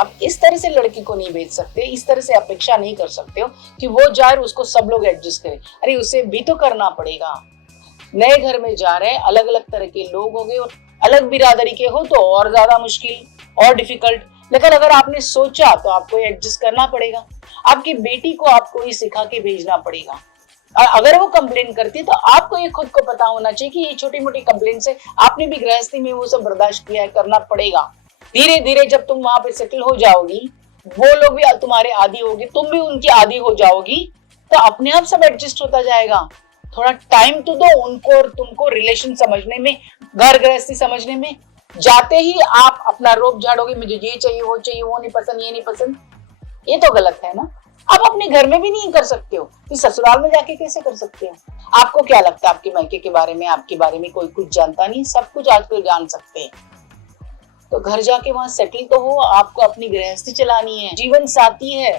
अब इस तरह से लड़की को नहीं भेज सकते, इस तरह से अपेक्षा नहीं कर सकते हो कि वो जाए उसको सब लोग एडजस्ट करें। अरे उसे भी तो करना पड़ेगा। नए घर में जा रहे हैं, अलग अलग तरह के लोग होंगे और अलग बिरादरी के हो तो और ज्यादा मुश्किल और डिफिकल्ट। लेकिन अगर आपने सोचा तो आपको एडजस्ट करना पड़ेगा। आपकी बेटी को आपको ही सिखा के भेजना पड़ेगा। और अगर वो कंप्लेन करती है तो आपको ये खुद को पता होना चाहिए कि ये छोटी मोटी कंप्लेन से आपने भी गृहस्थी में वो सब बर्दाश्त किया है, करना पड़ेगा। धीरे धीरे जब तुम वहां पे सेटल हो जाओगी, वो लोग भी तुम्हारे आदी होगी, तुम भी उनकी आदी हो जाओगी, तो अपने आप सब एडजस्ट होता जाएगा। थोड़ा टाइम तो दो उनको और तुमको रिलेशन समझने में, घर गृहस्थी समझने में। जाते ही आप अपना रोब झाड़ोगे, मुझे ये चाहिए, वो चाहिए, वो नहीं पसंद, ये नहीं पसंद, ये तो गलत है ना। आप अपने घर में भी नहीं कर सकते हो, तो ससुराल में जाके कैसे कर सकते हो? आपको क्या लगता है आपके मायके के बारे में? आपके बारे में कोई कुछ जानता नहीं, सब कुछ आजकल जान सकते हैं। तो घर जाके वहां सेटल तो हो, आपको अपनी गृहस्थी चलानी है। जीवन साथी है,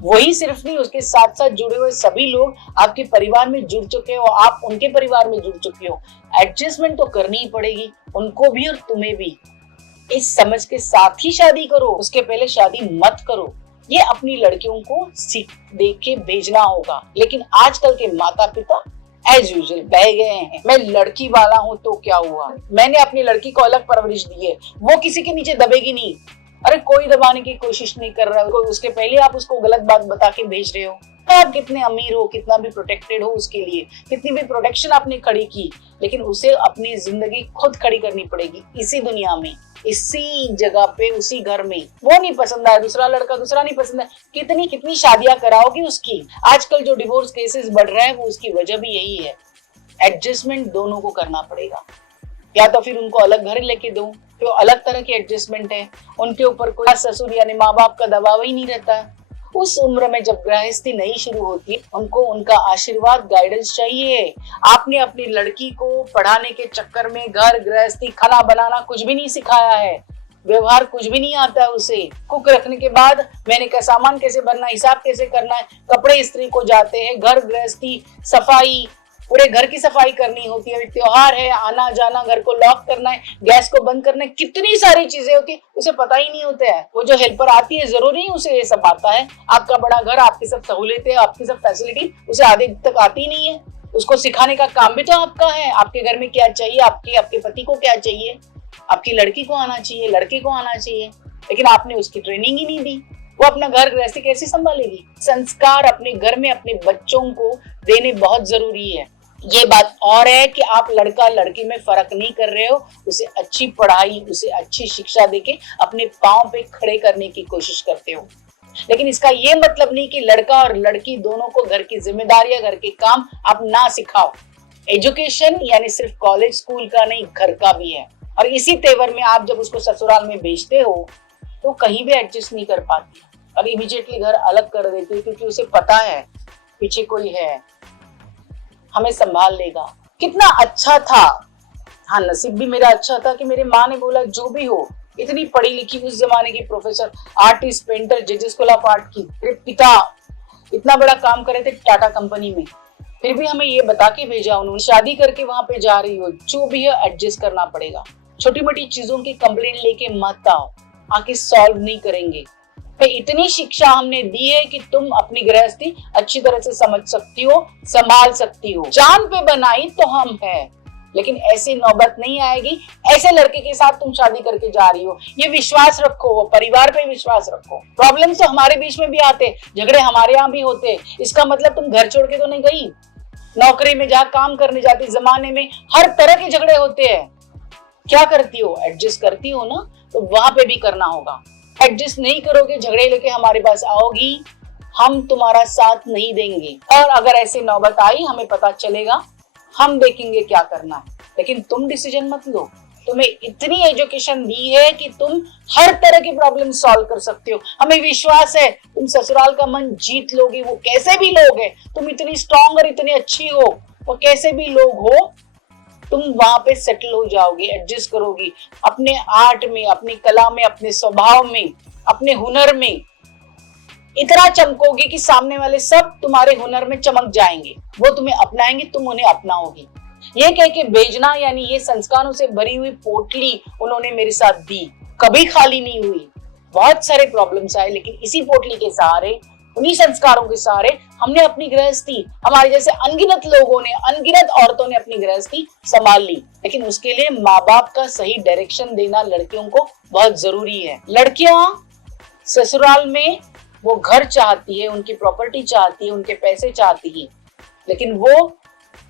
वही सिर्फ नहीं, उसके साथ साथ जुड़े हुए सभी लोग आपके परिवार में जुड़ चुके हो, आप उनके परिवार में जुड़ चुके हो। एडजस्टमेंट तो करनी ही पड़ेगी, उनको भी और तुम्हें भी। इस समझ के साथ ही शादी करो, उसके पहले शादी मत करो। ये अपनी लड़कियों को सीख दे के भेजना होगा। लेकिन आजकल के माता पिता एज यूजुअल बह गए हैं। मैं लड़की वाला हूं तो क्या हुआ, मैंने अपनी लड़की को अलग परवरिश दी है, वो किसी के नीचे दबेगी नहीं। अरे कोई दबाने की कोशिश नहीं कर रहा है, उसके पहले आप उसको गलत बात बता के भेज रहे हो। आप कितने अमीर हो, कितना भी प्रोटेक्टेड हो, उसके लिए कितनी भी प्रोटेक्शन आपने खड़ी की, लेकिन उसे अपनी जिंदगी खुद खड़ी करनी पड़ेगी इसी दुनिया में, इसी जगह पे, उसी घर में। वो नहीं पसंद आया, दूसरा लड़का, दूसरा नहीं पसंद है, कितनी कितनी शादियां कराओगी उसकी। आजकल जो डिवोर्स केसेस बढ़ रहे हैं वो उसकी वजह भी यही है। एडजस्टमेंट दोनों को करना पड़ेगा, या तो फिर उनको अलग घर लेके दो, तो अलग तरह की एडजस्टमेंट है। उनके ऊपर कोई ससुर यानी माँ बाप का दबाव ही नहीं रहता। उस उम्र में जब गृहस्थी नई शुरू होती है, उनको उनका आशीर्वाद, गाइडेंस चाहिए। आपने अपनी लड़की को पढ़ाने के चक्कर में घर गृहस्थी, खाना बनाना कुछ भी नहीं सिखाया है, व्यवहार कुछ भी नहीं आता है उसे। कुक रखने के बाद मैंने का सामान कैसे भरना, हिसाब कैसे करना है, कपड़े इस्त्री को जाते हैं, घर गृहस्थी, सफाई, पूरे घर की सफाई करनी होती है। त्योहार है, आना जाना, घर को लॉक करना है, गैस को बंद करना है, कितनी सारी चीजें होती है, उसे पता ही नहीं होता है। वो जो हेल्पर आती है, जरूरी नहीं उसे ये सब आता है। आपका बड़ा घर, आपकी सब सहूलियतें, आपकी सब फैसिलिटी उसे आधे तक आती नहीं है। उसको सिखाने का काम भी तो आपका है। आपके घर में क्या चाहिए, आपके पति को क्या चाहिए, आपकी लड़की को आना चाहिए, लड़के को आना चाहिए, लेकिन आपने उसकी ट्रेनिंग ही नहीं दी। वो अपना घर गृहस्थी कैसे संभालेगी? संस्कार अपने घर में अपने बच्चों को देने बहुत जरूरी है। ये बात और है कि आप लड़का लड़की में फर्क नहीं कर रहे हो, उसे अच्छी पढ़ाई, उसे अच्छी शिक्षा देके अपने पांव पे खड़े करने की कोशिश करते हो। लेकिन इसका ये मतलब नहीं कि लड़का और लड़की दोनों को घर की जिम्मेदारियां, घर के काम आप ना सिखाओ। एजुकेशन यानी सिर्फ कॉलेज स्कूल का नहीं, घर का भी है। और इसी तेवर में आप जब उसको ससुराल में भेजते हो तो कहीं भी एडजस्ट नहीं कर पाती और इमीडिएटली घर अलग कर देती है, क्योंकि उसे पता है पीछे कोई है, हमें संभाल लेगा। कितना अच्छा था, हाँ नसीब भी मेरा अच्छा था कि मेरे माँ ने बोला जो भी हो, इतनी पढ़ी लिखी उस जमाने की प्रोफेसर, आर्टिस्ट, पेंटर, जजेस स्कूल ऑफ आर्ट की, मेरे पिता इतना बड़ा काम कर रहे थे टाटा कंपनी में, फिर भी हमें ये बता के भेजा उन्होंने, शादी करके वहां पे जा रही हो, जो भी है एडजस्ट करना पड़ेगा। छोटी मोटी चीजों की कंप्लेंट लेके मत आओ, आके सॉल्व नहीं करेंगे। इतनी शिक्षा हमने दी है कि तुम अपनी गृहस्थी अच्छी तरह से समझ सकती हो, संभाल सकती हो। जान पे बनाई तो हम हैं, लेकिन ऐसी नौबत नहीं आएगी। ऐसे लड़के के साथ तुम शादी करके जा रही हो, ये विश्वास रखो, वो परिवार पे विश्वास रखो। प्रॉब्लम्स तो हमारे बीच में भी आते, झगड़े हमारे यहाँ भी होते, इसका मतलब तुम घर छोड़ के तो नहीं गई। नौकरी में जहाँ काम करने जाती, जमाने में हर तरह के झगड़े होते हैं। क्या करती हो? एडजस्ट करती हो ना, तो वहां पे भी करना होगा। एडजस्ट नहीं करोगे, झगड़े लेके हमारे पास आओगी, हम तुम्हारा साथ नहीं देंगे। और अगर ऐसी नौबत आई, हमें पता चलेगा, हम देखेंगे क्या करना है, लेकिन तुम डिसीजन मत लो। तुम्हें इतनी एजुकेशन दी है कि तुम हर तरह की प्रॉब्लम सॉल्व कर सकते हो। हमें विश्वास है तुम ससुराल का मन जीत लोगी। वो कैसे भी लोग हैं, तुम इतनी स्ट्रांग और इतनी अच्छी हो, वो कैसे भी लोग हो, तुम वहां पे सेटल हो जाओगी, एडजस्ट करोगी। अपने आर्ट में, अपनी कला में, अपने स्वभाव में, अपने हुनर में इतना चमकोगी कि सामने वाले सब तुम्हारे हुनर में चमक जाएंगे, वो तुम्हें अपनाएंगे, तुम उन्हें अपनाओगी। ये कह के भेजना यानी ये संस्कारों से भरी हुई पोटली उन्होंने मेरे साथ दी, कभी खाली नहीं हुई। बहुत सारे प्रॉब्लम्स आए, लेकिन इसी पोटली के सहारे, उन्हीं संस्कारों के सहारे हमने अपनी गृहस्थी, हमारे जैसे अनगिनत लोगों ने, अनगिनत औरतों ने अपनी गृहस्थी संभाल ली। लेकिन उसके लिए माँ बाप का सही डायरेक्शन देना लड़कियों को बहुत जरूरी है। लड़कियां ससुराल में वो घर चाहती है, उनकी प्रॉपर्टी चाहती है, उनके पैसे चाहती है, लेकिन वो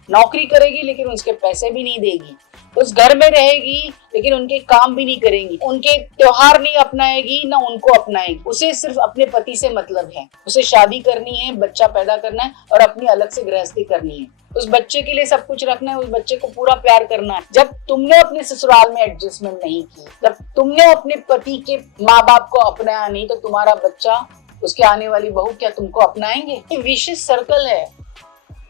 नौकरी करेगी लेकिन उसके पैसे भी नहीं देगी, उस घर में रहेगी लेकिन उनके काम भी नहीं करेंगी, उनके त्योहार नहीं अपनाएगी, ना उनको अपनाएगी। उसे सिर्फ अपने पति से मतलब है, उसे शादी करनी है, बच्चा पैदा करना है और अपनी अलग से गृहस्थी करनी है, उस बच्चे के लिए सब कुछ रखना है, उस बच्चे को पूरा प्यार करना है। जब तुमने अपने ससुराल में एडजस्टमेंट नहीं की, जब तुमने अपने पति के माँ बाप को अपनाया नहीं, तो तुम्हारा बच्चा, उसके आने वाली बहू क्या तुमको अपनाएंगे? ये विशिष्ट सर्कल है।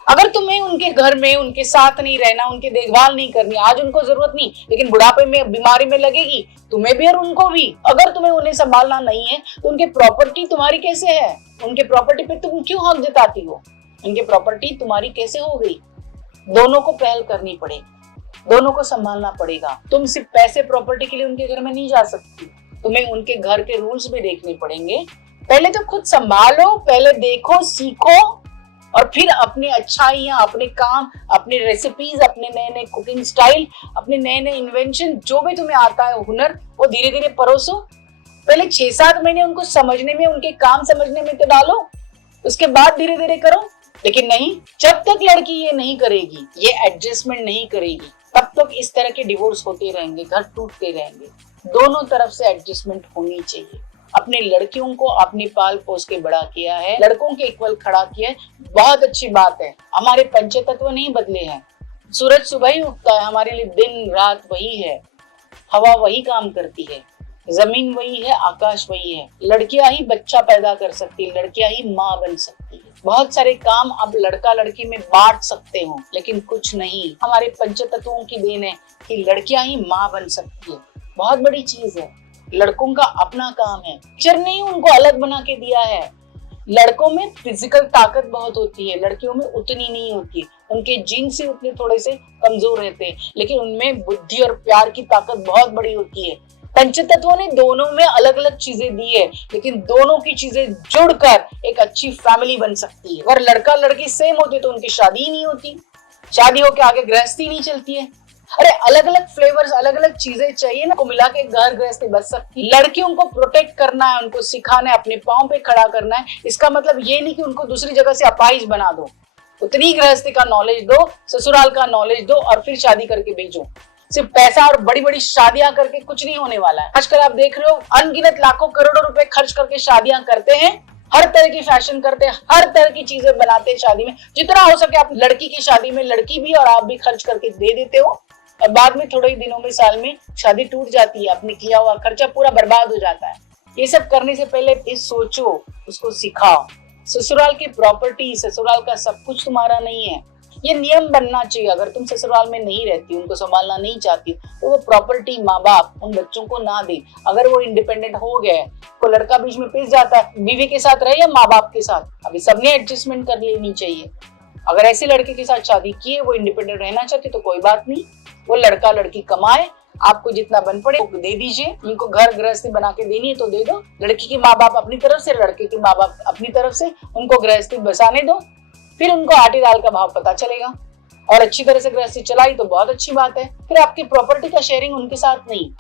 अगर तुम्हें उनके घर में उनके साथ नहीं रहना, उनकी देखभाल नहीं करनी, आज उनको जरूरत नहीं, लेकिन बुढ़ापे में बीमारी में लगेगी तुम्हें भी और उनको भी। अगर तुम्हें उन्हें संभालना नहीं है तो उनके प्रॉपर्टी तुम्हारी कैसे है? उनके प्रॉपर्टी पे तुम क्यों हक जताती हो? उनके प्रॉपर्टी तुम्हारी कैसे हो गई? दोनों को पहल करनी पड़ेगी, दोनों को संभालना पड़ेगा। तुम सिर्फ पैसे प्रॉपर्टी के लिए उनके घर में नहीं जा सकती, तुम्हें उनके घर के रूल्स भी देखने पड़ेंगे। पहले तो खुद संभालो, पहले देखो, सीखो, और फिर अपनी अच्छाइयां, अपने काम, अपने रेसिपीज, अपने नए नए कुकिंग स्टाइल, अपने नए नए इन्वेंशन, जो भी तुम्हें आता है हुनर, वो धीरे धीरे परोसो। पहले 6-7 महीने उनको समझने में, उनके काम समझने में तो डालो, उसके बाद धीरे धीरे करो। लेकिन नहीं, जब तक लड़की ये नहीं करेगी, ये एडजस्टमेंट नहीं करेगी, तब तक इस तरह के डिवोर्स होते रहेंगे, घर टूटते रहेंगे। दोनों तरफ से एडजस्टमेंट होनी चाहिए। अपने लड़कियों को आपने पाल पोस के बड़ा किया है, लड़कों के इक्वल खड़ा किया है, बहुत अच्छी बात है। हमारे पंचतत्व नहीं बदले हैं, सूरज सुबह ही उगता है, हमारे लिए दिन रात वही है, हवा वही काम करती है, जमीन वही है, आकाश वही है। लड़कियां ही बच्चा पैदा कर सकती है, लड़कियां ही माँ बन सकती है। बहुत सारे काम अब लड़का लड़की में बांट सकते हो, लेकिन कुछ नहीं। हमारे पंचतत्वों की देन है कि लड़कियां ही माँ बन सकती है, बहुत बड़ी चीज है। लड़कों का अपना काम है, टीचर ने उनको अलग बना के दिया है। लड़कों में फिजिकल ताकत बहुत होती है, लड़कियों में उतनी नहीं होती, उनके जीन से उतने थोड़े से कमजोर रहते हैं, लेकिन उनमें बुद्धि और प्यार की ताकत बहुत बड़ी होती है। पंचतत्वों ने दोनों में अलग अलग चीजें दी है, लेकिन दोनों की चीजें जुड़कर एक अच्छी फैमिली बन सकती है। अगर लड़का लड़की सेम होते तो उनकी शादी ही नहीं होती, शादी होके आगे गृहस्थी नहीं चलती है। अरे अलग अलग फ्लेवर्स, अलग अलग चीजें चाहिए ना, को मिला के घर गृहस्थी बच सकती। लड़कियों को प्रोटेक्ट करना है, उनको सिखाना है, अपने पांव पे खड़ा करना है। इसका मतलब ये नहीं कि उनको दूसरी जगह से अपाहिज बना दो, उतनी गृहस्थी का नॉलेज दो, ससुराल का नॉलेज दो और फिर शादी करके भेजो। सिर्फ पैसा और बड़ी बड़ी शादियां करके कुछ नहीं होने वाला है। आजकल आप देख रहे हो अनगिनत लाखों करोड़ों रुपए खर्च करके शादियां करते हैं, हर तरह की फैशन करते हैं, हर तरह की चीजें बनाते हैं शादी में। जितना हो सके आप लड़की की शादी में लड़की भी और आप भी खर्च करके दे देते हो, और बाद में थोड़े ही दिनों में, साल में शादी टूट जाती है, अपने किया हुआ खर्चा पूरा बर्बाद हो जाता है। ये सब करने से पहले इस सोचो, उसको सिखाओ। ससुराल की प्रॉपर्टी, ससुराल का सब कुछ तुम्हारा नहीं है, ये नियम बनना चाहिए। अगर तुम ससुराल में नहीं रहती, उनको संभालना नहीं चाहती, तो वो प्रॉपर्टी माँ बाप उन बच्चों को ना दे। अगर वो इंडिपेंडेंट हो गए, तो लड़का बीच में पिस जाता है, बीवी के साथ रहे या माँ बाप के साथ, अभी सबने एडजस्टमेंट कर लेनी चाहिए। अगर ऐसे लड़के के साथ शादी किए, वो इंडिपेंडेंट रहना चाहते, तो कोई बात नहीं, वो लड़का लड़की कमाए, आपको जितना बन पड़े वो दे दीजिए। उनको घर गृहस्थी बना के देनी है तो दे दो। लड़की के माँ बाप अपनी तरफ से, लड़के के माँ बाप अपनी तरफ से उनको गृहस्थी बसाने दो, फिर उनको आटे दाल का भाव पता चलेगा। और अच्छी तरह से गृहस्थी चलाई तो बहुत अच्छी बात है, फिर आपकी प्रॉपर्टी का शेयरिंग उनके साथ नहीं।